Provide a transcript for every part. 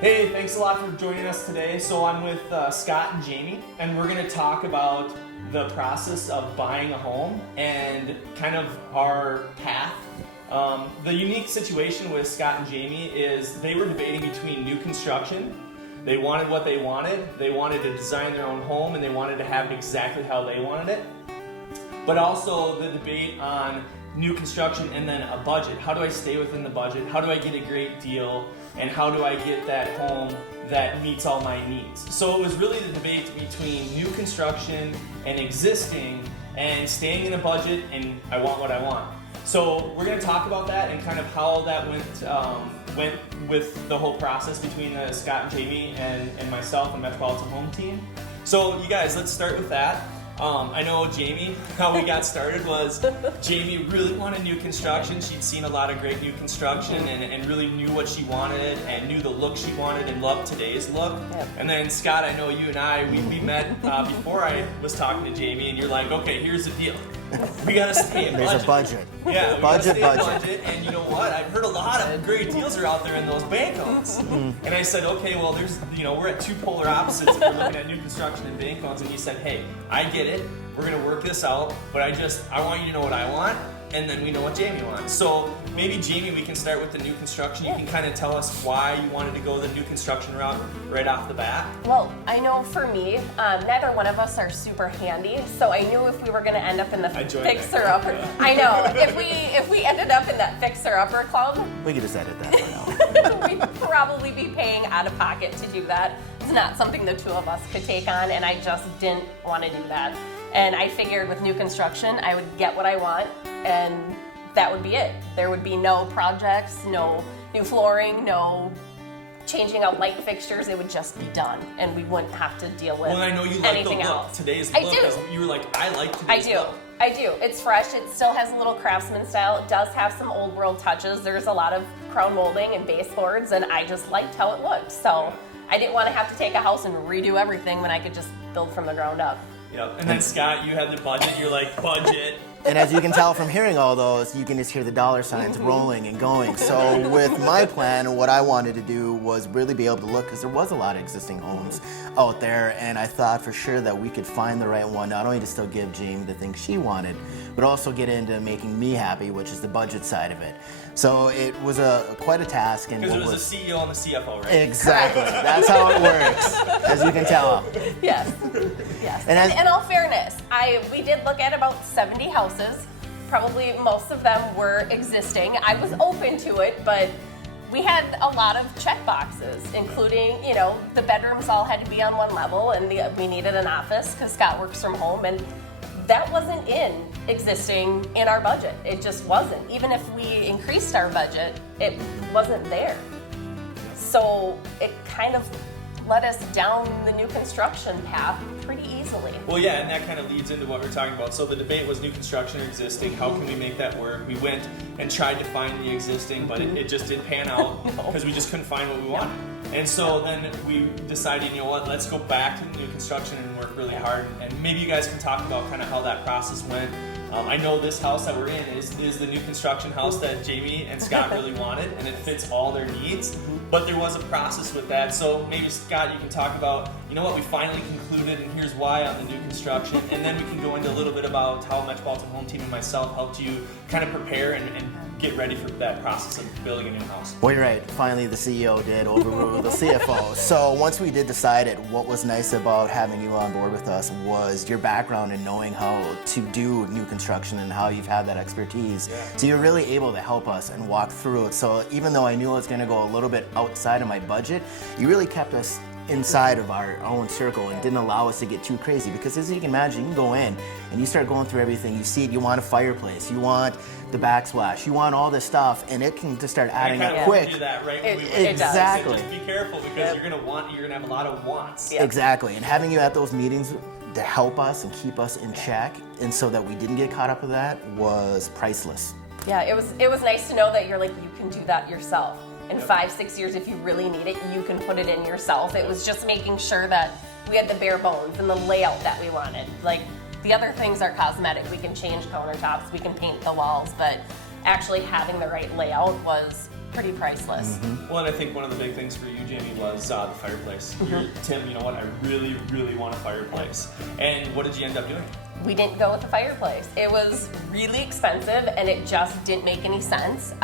Hey, thanks a lot for joining us today. So I'm with Scott and Jamie, and we're going to talk about the process of buying a home and kind of our path. The unique situation with Scott and Jamie is they were debating between new construction. They wanted what they wanted. They wanted to design their own home, and they wanted to have it exactly how they wanted it. But also the debate on new construction and then a budget. How do I stay within the budget? How do I get a great deal? And how do I get that home that meets all my needs? So it was really the debate between new construction and existing and staying in the budget and I want what I want. So we're going to talk about that and kind of how that went with the whole process between Scott and Jamie and myself and Metropolitan Home Team. So you guys, let's start with that. I know Jamie, how we got started was Jamie really wanted new construction. She'd seen a lot of great new construction and really knew what she wanted and knew the look she wanted and loved today's look. Yep. And then Scott, I know you and I, we met before I was talking to Jamie, and you're like, okay, here's the deal. We gotta stay in budget. There's a budget. Yeah, we gotta stay in budget. And you know what? I've heard a lot of great deals are out there in those bank loans. And I said, okay, well, we're at two polar opposites if we're looking at new construction and bank loans. And he said, hey, I get it. We're gonna work this out, but I want you to know what I want, and then we know what Jamie wants. So maybe Jamie, we can start with the new construction. You can kind of tell us why you wanted to go the new construction route right off the bat. Well, I know for me, neither one of us are super handy, so I knew if we were going to end up in the fixer-upper, I know, if we ended up in that fixer-upper club, we could just edit that right now. We'd probably be paying out of pocket to do that. It's not something the two of us could take on, and I just didn't want to do that. And I figured with new construction, I would get what I want, and that would be it. There would be no projects, no new flooring, no changing out light fixtures. It would just be done, and we wouldn't have to deal with anything else. Well, I know you like anything the look. else. Today's I look. do. You were like, I like today's look. I do. It's fresh. It still has a little craftsman style. It does have some old world touches. There's a lot of crown molding and baseboards, and I just liked how it looked. So I didn't want to have to take a house and redo everything when I could just build from the ground up. Yep. And then Scott, you had the budget. You're like, budget. And as you can tell from hearing all those, you can just hear the dollar signs rolling and going. So with my plan, what I wanted to do was really be able to look, because there was a lot of existing homes out there, and I thought for sure that we could find the right one, not only to still give Jamie the things she wanted, but also get into making me happy, which is the budget side of it. So it was quite a task. Because it was the CEO and the CFO, right? Exactly. That's how it works, as you can tell. Yes. And in all fairness, we did look at about 70 houses. Probably most of them were existing. I was open to it, but we had a lot of check boxes, including, the bedrooms all had to be on one level, and we needed an office because Scott works from home, and that wasn't existing in our budget. It just wasn't. Even if we increased our budget, it wasn't there. So it kind of led us down the new construction path pretty easily. Well, yeah, and that kind of leads into what we're talking about. So the debate was new construction or existing. How can we make that work? We went and tried to find the existing, but it just didn't pan out because we just couldn't find what we wanted. And so then we decided, you know what, let's go back to new construction and work really hard. And maybe you guys can talk about kind of how that process went. I know this house that we're in is the new construction house that Jamie and Scott really wanted, and it fits all their needs. But there was a process with that. So maybe, Scott, you can talk about, you know what, we finally concluded, and here's why on the new construction. And then we can go into a little bit about how Metropolitan Home Team and myself helped you kind of prepare and get ready for that process of building a new house. Well, you're right. Finally, the CEO did overrule the CFO. So once we did decide it, what was nice about having you on board with us was your background and knowing how to do new construction and how you've had that expertise. Yeah. So you're really able to help us and walk through it. So even though I knew I was going to go a little bit outside of my budget, you really kept us inside of our own circle and didn't allow us to get too crazy, because as you can imagine, you can go in and you start going through everything. You see it, you want a fireplace, you want the backsplash, you want all this stuff, and it can just start adding up quick. Do that, right? Exactly. Just be careful, because you're gonna have a lot of wants. Yep. Exactly, and having you at those meetings to help us and keep us in check, and so that we didn't get caught up with that, was priceless. Yeah, it was nice to know that you're like, you can do that yourself. In 5-6 years, if you really need it, you can put it in yourself. It was just making sure that we had the bare bones and the layout that we wanted. Like, the other things are cosmetic. We can change countertops, we can paint the walls, but actually having the right layout was pretty priceless. Well, and I think one of the big things for you, Jamie, was the fireplace. Tim, you know what? I really, really want a fireplace. And what did you end up doing? We didn't go with the fireplace. It was really expensive and it just didn't make any sense.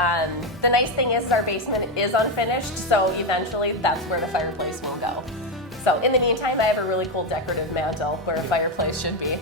The nice thing is our basement is unfinished, so eventually that's where the fireplace will go. So in the meantime, I have a really cool decorative mantle where a fireplace should be.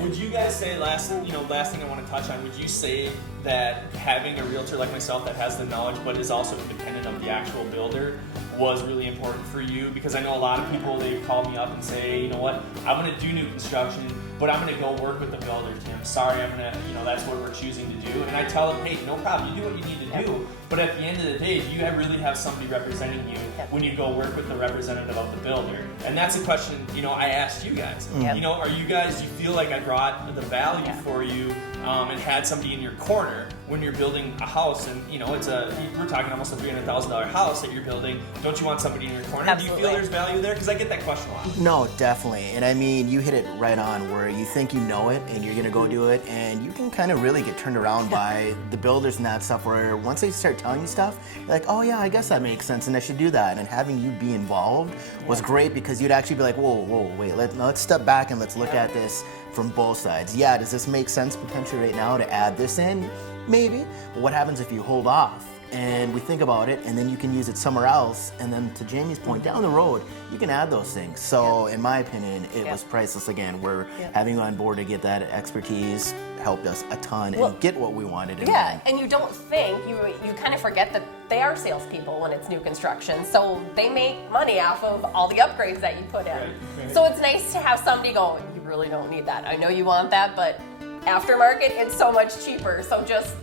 Would you guys say, last thing I want to touch on, would you say that having a realtor like myself that has the knowledge but is also independent of the actual builder was really important for you? Because I know a lot of people, they call me up and say, you know what, I'm going to do new construction, but I'm going to go work with the builder, Tim. Sorry, that's what we're choosing to do. And I tell them, hey, no problem, you do what you need to do. But at the end of the day, do you really have somebody representing you when you go work with the representative of the builder? And that's a question, I asked you guys. Do you feel like I brought the value for you and had somebody in your corner when you're building a house? And, we're talking almost a $300,000 house that you're building. Don't you want somebody in your corner? Absolutely. Do you feel there's value there? Because I get that question a lot. No, definitely. And I mean, you hit it right on where you think you know it and you're going to go do it, and you can kind of really get turned around by the builders and that stuff, where once they start telling you stuff, you're like, oh yeah, I guess that makes sense and I should do that. And having you be involved was great, because you'd actually be like, whoa, wait, let's step back and let's look at this from both sides. Yeah, does this make sense potentially right now to add this in? Maybe. But what happens if you hold off and we think about it, and then you can use it somewhere else, and then to Jamie's point, down the road you can add those things. So in my opinion, it was priceless. Again, we're having you on board to get that expertise helped us a ton and get what we wanted. And you don't think, you kind of forget that they are salespeople when it's new construction, so they make money off of all the upgrades that you put in. Right. So it's nice to have somebody go, you really don't need that. I know you want that, but aftermarket, it's so much cheaper. So just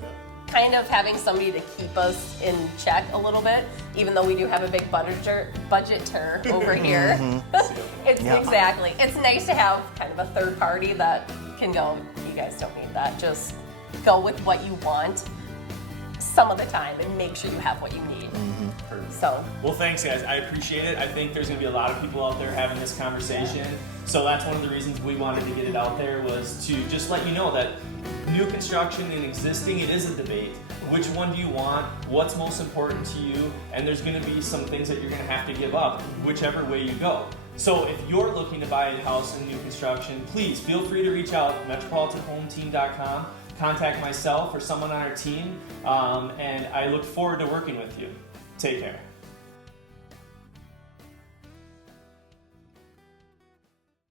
kind of having somebody to keep us in check a little bit, even though we do have a big budgeter over here. Exactly. It's nice to have kind of a third party that can go, you guys don't need that. Just go with what you want some of the time and make sure you have what you need. So, well, thanks guys, I appreciate it. I think there's going to be a lot of people out there having this conversation. So that's one of the reasons we wanted to get it out there, was to just let you know that new construction and existing, it is a debate. Which one do you want? What's most important to you? And there's going to be some things that you're going to have to give up, whichever way you go. So if you're looking to buy a house in new construction, please feel free to reach out at metropolitanhometeam.com. Contact myself or someone on our team, and I look forward to working with you. Take care.